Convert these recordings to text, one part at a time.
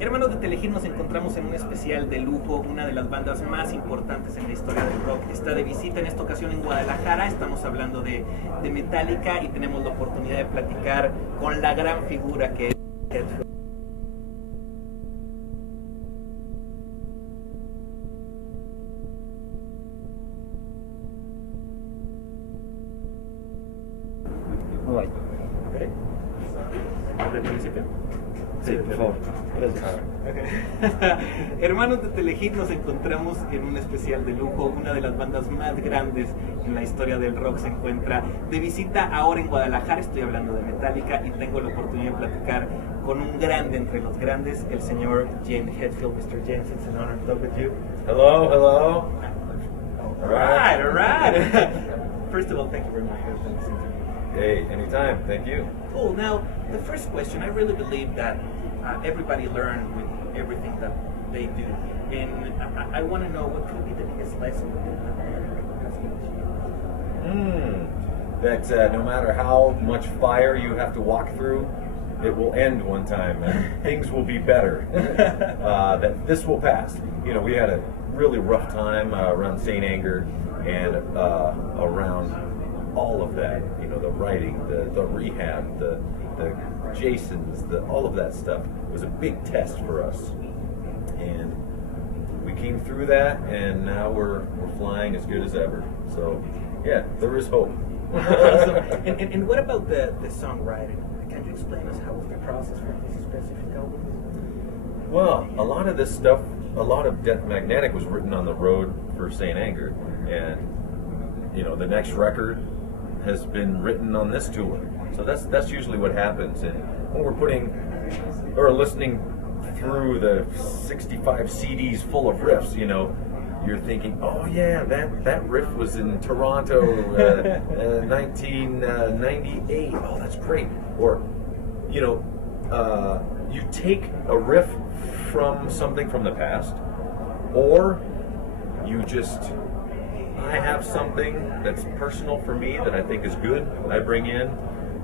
Hermanos de Telehit, nos encontramos en un especial de lujo. Una de las bandas más importantes en la historia del rock está de visita en esta ocasión en Guadalajara. Estamos hablando de Metallica y tenemos la oportunidad de platicar con la gran figura que es Hetfield. Muy bien. Okay. ¿Desde el principio? Sí, por favor. Gracias. Okay. Hermanos de Telehit, nos encontramos en un especial de lujo. Una de las bandas más grandes en la historia del rock se encuentra de visita ahora en Guadalajara. Estoy hablando de Metallica y tengo la oportunidad de platicar con un grande entre los grandes, el señor James Hetfield. Mr. James, it's an honor to talk with you. Hello, hello. All right. First of all, thank you very much for this interview. Hey, anytime. Thank you. Cool. Now, the first question, I really believe that everybody learns with everything that they do. And I want to know what could be the biggest lesson That no matter how much fire you have to walk through, it will end one time and things will be better. That this will pass. You know, we had a really rough time around St. Anger and around all of that, you know, the writing, the rehab, the Jasons, all of that stuff was a big test for us, and we came through that, and now we're flying as good as ever. So, yeah, there is hope. Awesome. And what about the songwriting? Can you explain us how was the process for this specific album? Well, a lot of this stuff, a lot of Death Magnetic was written on the road for St. Anger, and you know, the next record has been written on this tour. So that's usually what happens. And when we're putting or listening through the 65 CDs full of riffs, you know, you're thinking, oh yeah, that riff was in Toronto, 1998. Oh, that's great. Or, you know, you take a riff from something from the past, or you just, I have something that's personal for me that I think is good, I bring in,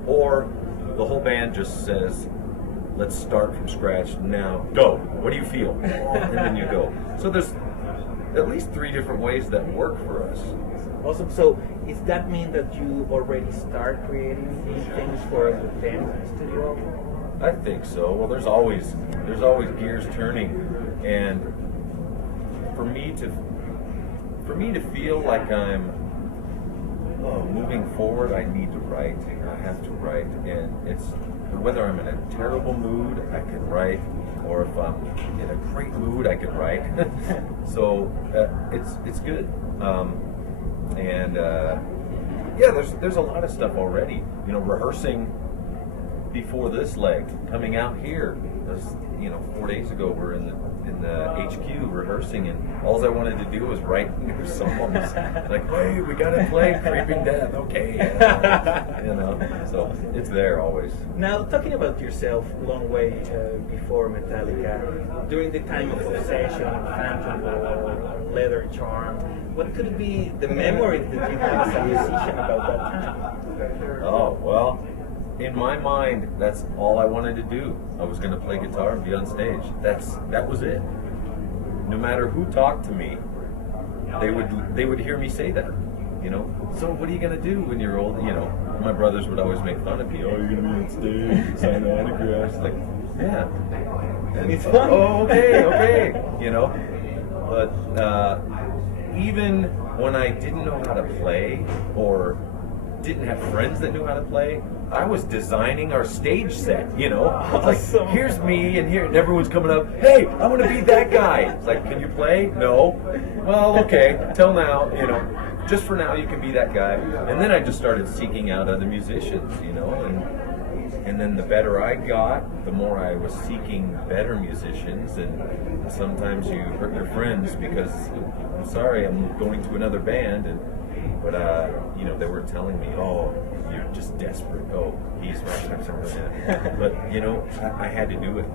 or the whole band just says, let's start from scratch now, go, what do you feel? And then you go. So there's at least 3 different ways that work for us. Awesome. So does that mean that you already start creating these things for the band studio? I think so. Well, there's always gears turning, and for me to feel like I'm moving forward, I need to write. I have to write, and it's whether I'm in a terrible mood, I can write, or if I'm in a great mood, I can write. So it's good, yeah, there's a lot of stuff already. You know, rehearsing before this leg, coming out here. You know, 4 days ago we're in the HQ rehearsing, and all I wanted to do was write new songs. Like, hey, we gotta play Creeping Death, okay? You know, so it's there always. Now, talking about yourself, long way before Metallica, during the time of Obsession, Phantom, Leather Charm, what could be the memories that you have as a musician about that time? Oh, well, in my mind, that's all I wanted to do. I was going to play guitar and be on stage. That was it. No matter who talked to me, they would hear me say that. You know, so what are you going to do when you're old? You know, my brothers would always make fun of me. Oh, you're going to be on stage, sign autographs. Like, yeah. And it's fun. Oh, okay. You know, but even when I didn't know how to play or didn't have friends that knew how to play, I was designing our stage set, you know. It's like, here's me, and here, and everyone's coming up, hey, I want to be that guy. It's like, can you play? No. Well, okay, till now, you know, just for now you can be that guy. And then I just started seeking out other musicians, you know, and then the better I got, the more I was seeking better musicians, and sometimes you hurt your friends because, I'm sorry, I'm going to another band, but you know, they were telling me, oh, you're just desperate. Oh, he's right. But you know, I had to do it.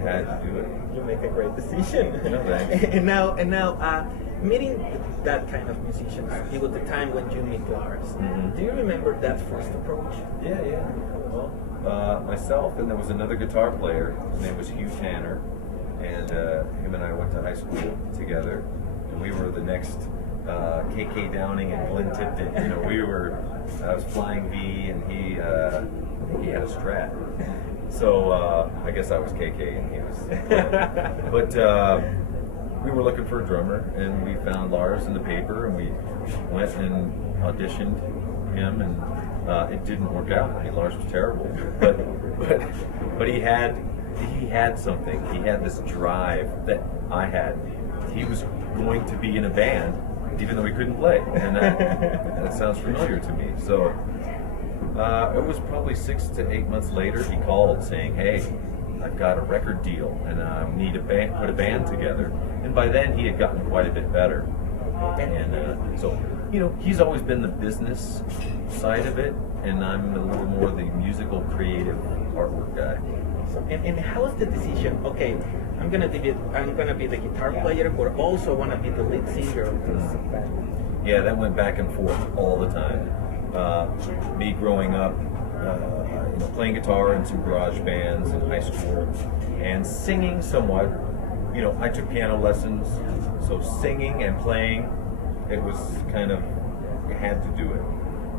I had to do it. You make a great decision. No, thanks. and now, meeting that kind of musicians, it was the time when you meet Lars. Mm-hmm. Do you remember that first approach? Yeah. Well, myself, and there was another guitar player. His name was Hugh Tanner, and him and I went to high school together, and we were the next KK Downing and Glenn Tipton. You know, I was flying V, and he had a Strat. So I guess I was KK and he was. But we were looking for a drummer, and we found Lars in the paper, and we went and auditioned him, and it didn't work out. I mean, Lars was terrible, but he had something. He had this drive that I had. He was going to be in a band, even though he couldn't play, and that sounds familiar to me. So it was probably 6 to 8 months later, he called saying, "Hey, I've got a record deal, and I need to put a band together." And by then, he had gotten quite a bit better. And so, you know, he's always been the business side of it, and I'm a little more the musical, creative artwork guy. And how is the decision? Okay, I'm gonna be the guitar player, but also want to be the lead singer of this band. Yeah, that went back and forth all the time. Me growing up, you know, playing guitar in some garage bands in high school, and singing somewhat. You know, I took piano lessons, so singing and playing, it was kind of, you had to do it,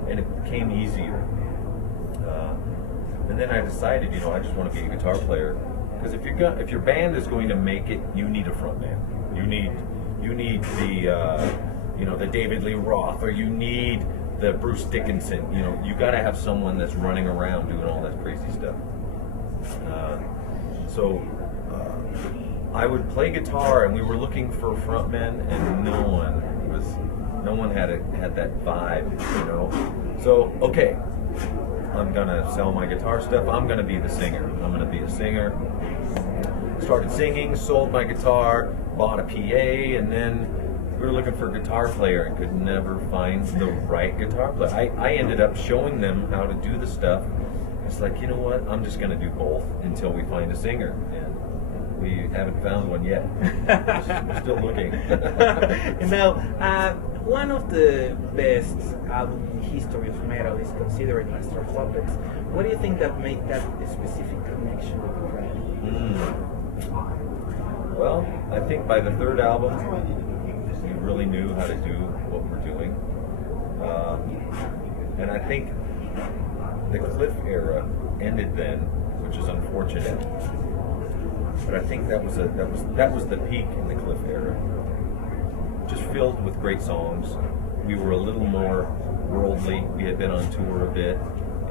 and it became easier. And then I decided, you know, I just want to be a guitar player, because if your band is going to make it, you need a front man. You need the you know, the David Lee Roth, or you need the Bruce Dickinson. You know, you got to have someone that's running around doing all that crazy stuff. So I would play guitar, and we were looking for frontmen, and no one had that vibe, you know. So okay, I'm gonna sell my guitar stuff. I'm gonna be the singer. I'm gonna be a singer. Started singing, sold my guitar, bought a PA, and then we were looking for a guitar player and could never find the right guitar player. I ended up showing them how to do the stuff. It's like, you know what? I'm just gonna do both until we find a singer. And we haven't found one yet. We're still looking. Now, one of the best albums in history of metal is considered Master of Puppets. What do you think that made that specific connection with the brand? Well, I think by the third album, we really knew how to do what we're doing. And I think the Cliff era ended then, which is unfortunate. But I think that was the peak in the Cliff era. Just filled with great songs. We were a little more worldly. We had been on tour a bit,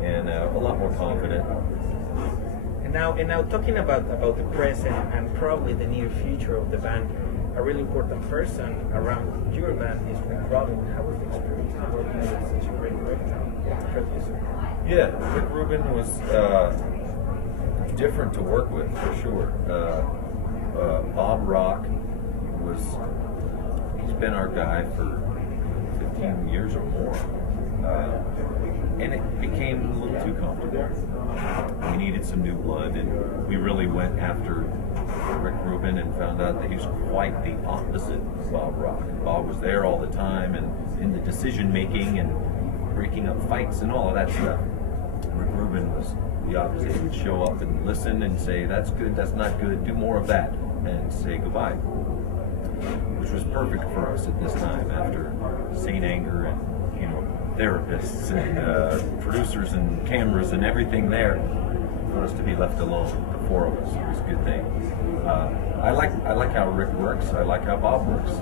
and a lot more confident. And now talking about the present and probably the near future of the band, a really important person around your band is Rick Rubin. How was the experience working with such a great producer? Yeah, Rick Rubin was different to work with, for sure. Bob Rock he's been our guy for 15 years or more. And it became a little too comfortable. We needed some new blood, and we really went after Rick Rubin and found out that he was quite the opposite of Bob Rock. Bob was there all the time, and in the decision making and breaking up fights and all of that stuff. Rick Rubin was the opposite. He would show up and listen and say, "That's good, that's not good, do more of that," and say goodbye. Which was perfect for us at this time, after Saint Anger and, you know, therapists and producers and cameras and everything there. For us to be left alone, the four of us, it was a good thing. I like how Rick works. I like how Bob works.